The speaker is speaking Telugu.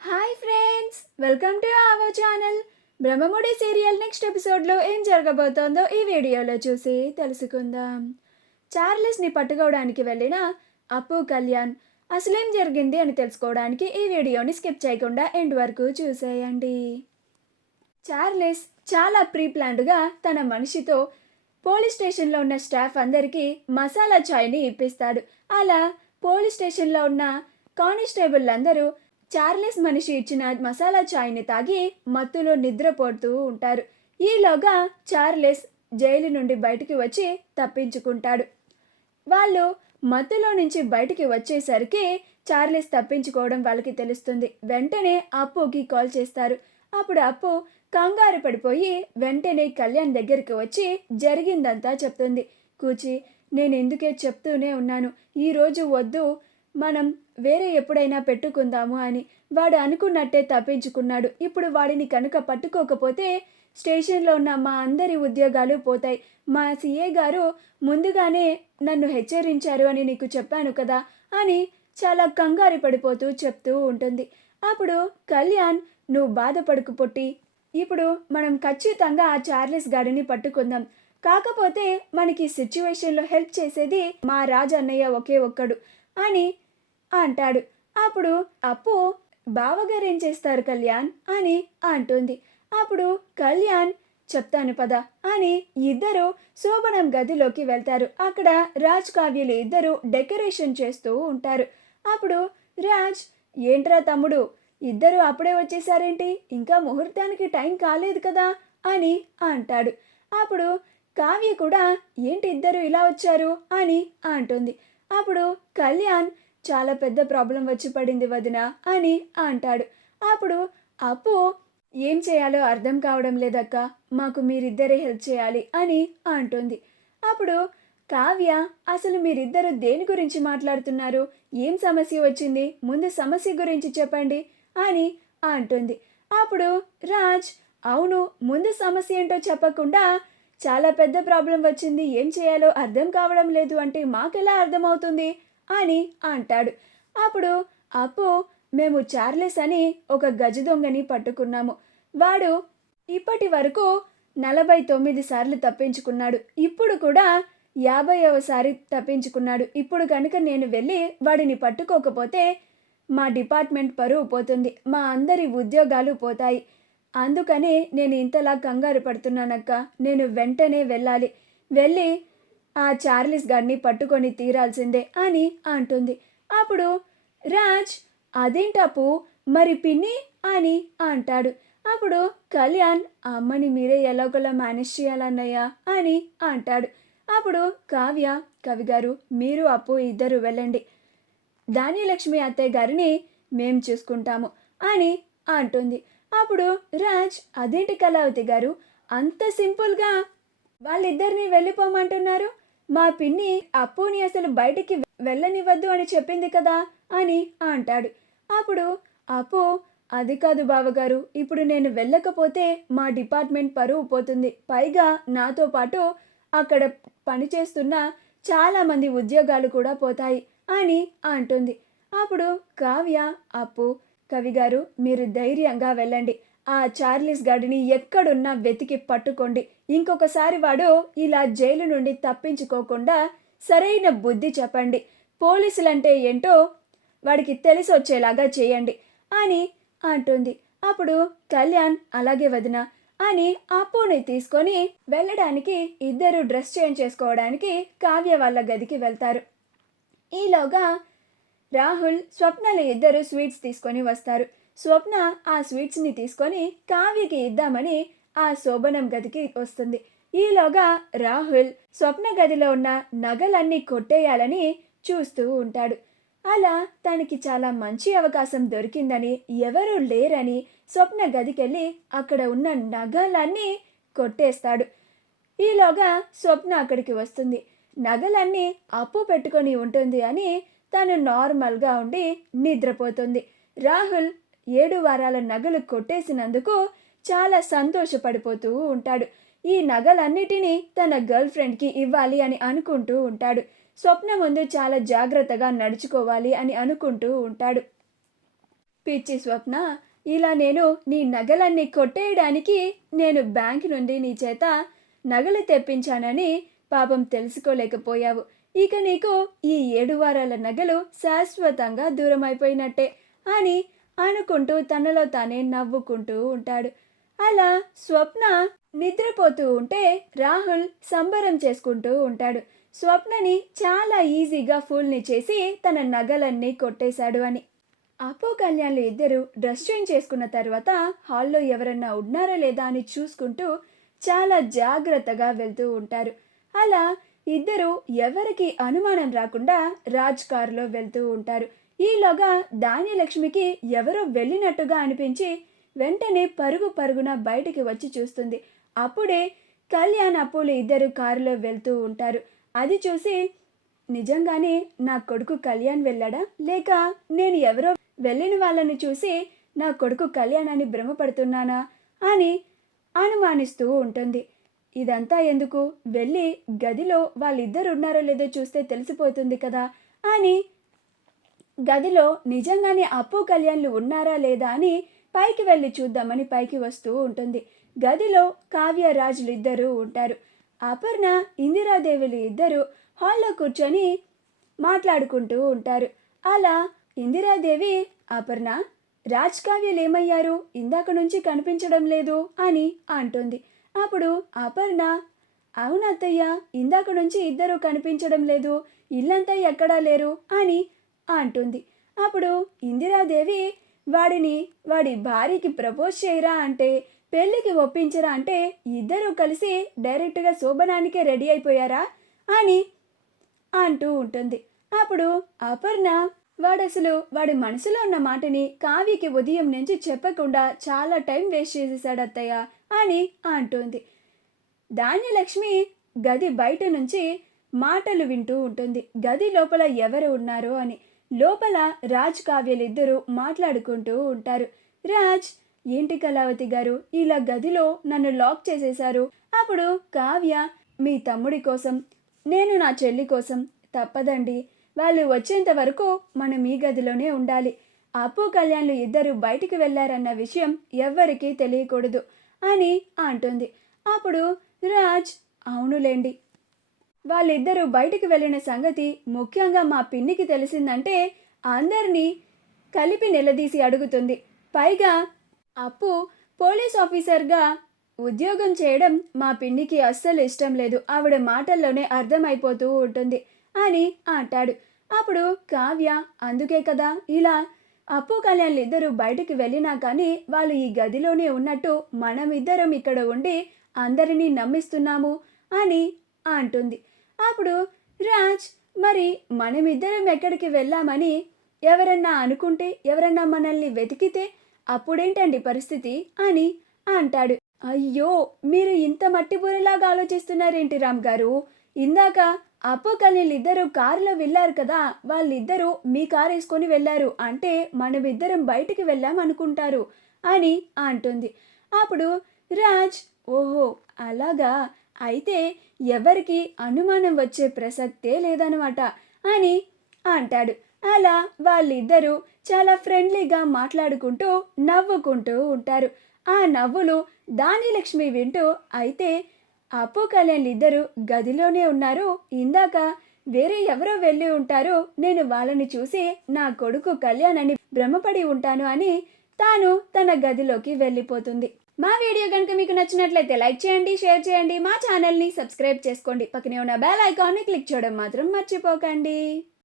Hi friends, welcome to our channel. Brahmamudi serial next ఎపిసోడ్లో ఏం జరగబోతోందో ఈ వీడియోలో చూసి తెలుసుకుందాం. చార్లెస్ని పట్టుకోవడానికి వెళ్ళిన అప్పు, కళ్యాణ్ అసలేం జరిగింది అని తెలుసుకోవడానికి ఈ వీడియోని స్కిప్ చేయకుండా ఎండ్ వరకు చూసేయండి. చార్లెస్ చాలా ప్రీ ప్లాన్డ్గా తన మనిషితో పోలీస్ స్టేషన్లో ఉన్న స్టాఫ్ అందరికీ మసాలా ఛాయ్ని ఇప్పిస్తాడు. అలా పోలీస్ స్టేషన్లో ఉన్న కానిస్టేబుల్ అందరూ చార్లెస్ మనిషి ఇచ్చిన మసాలా ఛాయ్ని తాగి మత్తులో నిద్రపోతూ ఉంటారు. ఈలోగా చార్లెస్ జైలు నుండి బయటికి వచ్చి తప్పించుకుంటాడు. వాళ్ళు మత్తులో నుంచి బయటికి వచ్చేసరికి చార్లెస్ తప్పించుకోవడం వాళ్ళకి తెలుస్తుంది. వెంటనే అప్పుకి కాల్ చేస్తారు. అప్పుడు అప్పు కంగారు పడిపోయి వెంటనే కళ్యాణ్ దగ్గరికి వచ్చి జరిగిందంతా చెప్తుంది. కూచి, నేను ఎందుకే చెప్తూనే ఉన్నాను, ఈరోజు వద్దు, మనం వేరే ఎప్పుడైనా పెట్టుకుందాము అని. వాడు అనుకున్నట్టే తప్పించుకున్నాడు. ఇప్పుడు వాడిని కనుక పట్టుకోకపోతే స్టేషన్లో ఉన్న మా అందరి ఉద్యోగాలు పోతాయి. మా సీఏ గారు ముందుగానే నన్ను హెచ్చరించారు అని నీకు చెప్పాను కదా అని చాలా కంగారు పడిపోతూ చెప్తూ ఉంటుంది. అప్పుడు కళ్యాణ్, నువ్వు బాధపడుకు పొట్టి, ఇప్పుడు మనం ఖచ్చితంగా ఆ చార్లెస్ గాడిని పట్టుకుందాం. కాకపోతే మనకి సిచ్యువేషన్లో హెల్ప్ చేసేది మా రాజన్నయ్య ఒకే ఒక్కడు అని అంటాడు. అప్పుడు అప్పు, బావగారు ఏం చేస్తారు కళ్యాణ్ అని అంటుంది. అప్పుడు కళ్యాణ్, చెప్తాను పద అని ఇద్దరు శోభనం గదిలోకి వెళ్తారు. అక్కడ రాజ్, కావ్యలు ఇద్దరు డెకరేషన్ చేస్తూ ఉంటారు. అప్పుడు రాజ్, ఏంట్రా తమ్ముడు, ఇద్దరు అప్పుడే వచ్చేసారేంటి, ఇంకా ముహూర్తానికి టైం కాలేదు కదా అని అంటాడు. అప్పుడు కావ్య కూడా, ఏంటి ఇద్దరు ఇలా వచ్చారు అని అంటుంది. అప్పుడు కళ్యాణ్, చాలా పెద్ద ప్రాబ్లం వచ్చి పడింది వదిన అని అంటాడు. అప్పుడు అప్పు, ఏం చేయాలో అర్థం కావడం లేదక్క, మాకు మీరిద్దరే హెల్ప్ చేయాలి అని అంటుంది. అప్పుడు కావ్య, అసలు మీరిద్దరు దేని గురించి మాట్లాడుతున్నారు, ఏం సమస్య వచ్చింది, ముందు సమస్య గురించి చెప్పండి అని అంటుంది. అప్పుడు రాజ్, అవును, ముందు సమస్య ఏంటో చెప్పకుండా చాలా పెద్ద ప్రాబ్లం వచ్చింది, ఏం చేయాలో అర్థం కావడం లేదు అంటే మాకెలా అర్థమవుతుంది అని అంటాడు. అప్పుడు అప్పు, మేము చార్లెస్ అని ఒక గజ దొంగని పట్టుకున్నాము. వాడు ఇప్పటి వరకు 49 సార్లు తప్పించుకున్నాడు. ఇప్పుడు కూడా 50వసారి తప్పించుకున్నాడు. ఇప్పుడు కనుక నేను వెళ్ళి వాడిని పట్టుకోకపోతే మా డిపార్ట్మెంట్ పరువు పోతుంది, మా అందరి ఉద్యోగాలు పోతాయి. అందుకనే నేను ఇంతలా కంగారు పడుతున్నానక్క. నేను వెంటనే వెళ్ళి ఆ చార్లెస్ గారిని పట్టుకొని తీరాల్సిందే అని అంటుంది. అప్పుడు రాజ్, అదేంటప్పు, మరి పిన్ని అని అంటాడు. అప్పుడు కళ్యాణ్, అమ్మని మీరే ఎలాగోలా మేనేజ్ చేయాలన్నయ్యా అని అంటాడు. అప్పుడు కావ్య, కవిగారు మీరు అప్పు ఇద్దరు వెళ్ళండి, ధాన్యలక్ష్మి అత్తయ్య గారిని మేం చూసుకుంటాము అని అంటుంది. అప్పుడు రాజ్, అదేంటి కళావతి గారు, అంత సింపుల్గా వాళ్ళిద్దరిని వెళ్ళిపోమంటున్నారు, మా పిన్ని అప్పుని అసలు బయటికి వెళ్ళనివ్వద్దు అని చెప్పింది కదా అని అంటాడు. అప్పుడు అప్పు, అది కాదు బావగారు, ఇప్పుడు నేను వెళ్ళకపోతే మా డిపార్ట్మెంట్ పరువు పోతుంది, పైగా నాతో పాటు అక్కడ పనిచేస్తున్న చాలామంది ఉద్యోగాలు కూడా పోతాయి అని అంటుంది. అప్పుడు కావ్య, అప్పు, కవిగారు మీరు ధైర్యంగా వెళ్ళండి, ఆ చార్లెస్ గాడిని ఎక్కడున్నా వెతికి పట్టుకోండి, ఇంకొకసారి వాడు ఇలా జైలు నుండి తప్పించుకోకుండా సరైన బుద్ధి చెప్పండి, పోలీసులంటే ఏంటో వాడికి తెలిసి వచ్చేలాగా చేయండి అని అంటుంది. అప్పుడు కళ్యాణ్, అలాగే వదిన అని అప్పుని తీసుకొని వెళ్ళడానికి ఇద్దరు డ్రెస్ చేంజ్ చేసుకోవడానికి కావ్య వాళ్ళ గదికి వెళ్తారు. ఈలోగా రాహుల్, స్వప్నలు ఇద్దరు స్వీట్స్ తీసుకొని వస్తారు. స్వప్న ఆ స్వీట్స్ని తీసుకొని కావ్యకి ఇద్దామని ఆ శోభనం గదికి వస్తుంది. ఈలోగా రాహుల్ స్వప్న గదిలో ఉన్న నగలన్నీ కొట్టేయాలని చూస్తూ ఉంటాడు. అలా తనకి చాలా మంచి అవకాశం దొరికిందని, ఎవరూ లేరని స్వప్న గదికెళ్ళి అక్కడ ఉన్న నగలన్నీ కొట్టేస్తాడు. ఈలోగా స్వప్న అక్కడికి వస్తుంది. నగలన్నీ అప్పు పెట్టుకొని ఉంటుంది అని తను నార్మల్గా ఉండి నిద్రపోతుంది. రాహుల్ 7 వారాల నగలు కొట్టేసినందుకు చాలా సంతోషపడిపోతూ ఉంటాడు. ఈ నగలన్నిటినీ తన గర్ల్ ఫ్రెండ్కి ఇవ్వాలి అని అనుకుంటూ ఉంటాడు. స్వప్న ముందు చాలా జాగ్రత్తగా నడుచుకోవాలి అని అనుకుంటూ ఉంటాడు. పిచ్చి స్వప్న, ఇలా నేను నీ నగలన్నీ కొట్టేయడానికి నేను బ్యాంక్ నుండి నీ చేత నగలు తెప్పించానని పాపం తెలుసుకోలేకపోయావు. ఇక నీకు ఈ 7 వారాల నగలు శాశ్వతంగా దూరమైపోయినట్టే అని అనుకుంటూ తనలో తానే నవ్వుకుంటూ ఉంటాడు. అలా స్వప్న నిద్రపోతూ ఉంటే రాహుల్ సంబరం చేసుకుంటూ ఉంటాడు. స్వప్నని చాలా ఈజీగా ఫూల్ని చేసి తన నగలన్నీ కొట్టేశాడు అని. అప్పు కళ్యాణ్లు ఇద్దరు డ్రెస్ చేంజ్ చేసుకున్న తర్వాత హాల్లో ఎవరన్నా ఉన్నారా లేదా అని చూసుకుంటూ చాలా జాగ్రత్తగా వెళ్తూ ఉంటారు. అలా ఇద్దరు ఎవరికి అనుమానం రాకుండా రాజ్ కారులో వెళ్తూ ఉంటారు. ఈలోగా ధాన్యలక్ష్మికి ఎవరో వెళ్ళినట్టుగా అనిపించి వెంటనే పరుగు పరుగున బయటికి వచ్చి చూస్తుంది. అప్పుడే కళ్యాణ్ అప్పులు ఇద్దరు కారులో వెళ్తూ ఉంటారు. అది చూసి నిజంగానే నా కొడుకు కళ్యాణ్ వెళ్ళాడా, లేక నేను ఎవరో వెళ్ళిన వాళ్ళని చూసి నా కొడుకు కళ్యాణ్ అని భ్రమపడుతున్నానా అని అనుమానిస్తూ ఉంటుంది. ఇదంతా ఎందుకు, వెళ్ళి గదిలో వాళ్ళిద్దరు ఉన్నారో లేదో చూస్తే తెలిసిపోతుంది కదా అని గదిలో నిజంగానే అప్పు కళ్యాణ్లు ఉన్నారా లేదా అని పైకి వెళ్ళి చూద్దామని పైకి వస్తూ ఉంటుంది. గదిలో కావ్య రాజులు ఇద్దరూ ఉంటారు. అపర్ణ ఇందిరాదేవులు ఇద్దరు హాల్లో కూర్చొని మాట్లాడుకుంటూ ఉంటారు. అలా ఇందిరాదేవి, అపర్ణ, రాజ్ కావ్యలు ఏమయ్యారు, ఇందాక నుంచి కనిపించడం లేదు అని అంటుంది. అప్పుడు అపర్ణ, అవునత్తయ్య, ఇందాక నుంచి ఇద్దరు కనిపించడం లేదు, ఇల్లంతా ఎక్కడా లేరు అని అంటుంది. అప్పుడు ఇందిరాదేవి, వాడి భార్యకి ప్రపోజ్ చేయరా అంటే, పెళ్ళికి ఒప్పించరా అంటే ఇద్దరూ కలిసి డైరెక్ట్గా శోభనానికే రెడీ అయిపోయారా అని అంటూ ఉంటుంది. అప్పుడు అపర్ణ, వాడి మనసులో ఉన్న మాటని కావ్యకి ఉదయం నుంచి చెప్పకుండా చాలా టైం వేస్ట్ చేసేసాడు అత్తయ్య అని అంటుంది. ధాన్యలక్ష్మి గది బయట నుంచి మాటలు వింటూ ఉంటుంది. గది లోపల ఎవరు ఉన్నారో అని. లోపల రాజ్ కావ్యలిద్దరూ మాట్లాడుకుంటూ ఉంటారు. రాజ్, ఏంటి కళావతి గారు ఇలా గదిలో నన్ను లాక్ చేసేశారు? అప్పుడు కావ్య, మీ తమ్ముడి కోసం, నేను నా చెల్లి కోసం తప్పదండి, వాళ్ళు వచ్చేంత వరకు మనం ఈ గదిలోనే ఉండాలి. అప్పు కళ్యాణ్లు ఇద్దరు బయటికి వెళ్ళారన్న విషయం ఎవ్వరికీ తెలియకూడదు అని అంటుంది. అప్పుడు రాజ్, అవునులేండి, వాళ్ళిద్దరూ బయటికి వెళ్ళిన సంగతి ముఖ్యంగా మా పిన్నికి తెలిసిందంటే అందరినీ కలిపి నిలదీసి అడుగుతుంది. పైగా అప్పు పోలీస్ ఆఫీసర్గా ఉద్యోగం చేయడం మా పిన్నికి అస్సలు ఇష్టం లేదు, ఆవిడ మాటల్లోనే అర్థమైపోతూ ఉంటుంది అని అంటాడు. అప్పుడు కావ్య, అందుకే కదా ఇలా అప్పు కళ్యాణ్లు ఇద్దరు బయటికి వెళ్ళినా కానీ వాళ్ళు ఈ గదిలోనే ఉన్నట్టు మనమిద్దరం ఇక్కడ ఉండి అందరినీ నమ్మిస్తున్నాము అని అంటుంది. అప్పుడు రాజ్, మరి మనమిద్దరం ఎక్కడికి వెళ్ళామని ఎవరన్నా అనుకుంటే, ఎవరన్నా మనల్ని వెతికితే అప్పుడేంటండి పరిస్థితి అని అంటాడు. అయ్యో, మీరు ఇంత మట్టిబూరలాగా ఆలోచిస్తున్నారేంటి రామ్ గారు? ఇందాక అప్పు కళ్యాణ్లు ఇద్దరు కారులో వెళ్ళారు కదా, వాళ్ళిద్దరూ మీ కారు వేసుకొని వెళ్ళారు అంటే మనమిద్దరం బయటికి వెళ్ళాం అనుకుంటారు అని అంటుంది. అప్పుడు రాజ్, ఓహో అలాగా, అయితే ఎవరికి అనుమానం వచ్చే ప్రసక్తే లేదనమాట అని అంటాడు. అలా వాళ్ళిద్దరూ చాలా ఫ్రెండ్లీగా మాట్లాడుకుంటూ నవ్వుకుంటూ ఉంటారు. ఆ నవ్వులు ధాన్యలక్ష్మి వింటూ, అయితే అప్పు కళ్యాణ్లు ఇద్దరు గదిలోనే ఉన్నారు, ఇందాక వేరే ఎవరో వెళ్ళి ఉంటారు, నేను వాళ్ళని చూసి నా కొడుకు కళ్యాణ్ అని భ్రమపడి ఉంటాను అని తాను తన గదిలోకి వెళ్ళిపోతుంది. మా వీడియో కనుక మీకు నచ్చినట్లయితే లైక్ చేయండి, షేర్ చేయండి, మా ఛానల్ని సబ్స్క్రైబ్ చేసుకోండి, పక్కనే ఉన్న బెల్ ఐకాన్ని క్లిక్ చేయడం మాత్రం మర్చిపోకండి.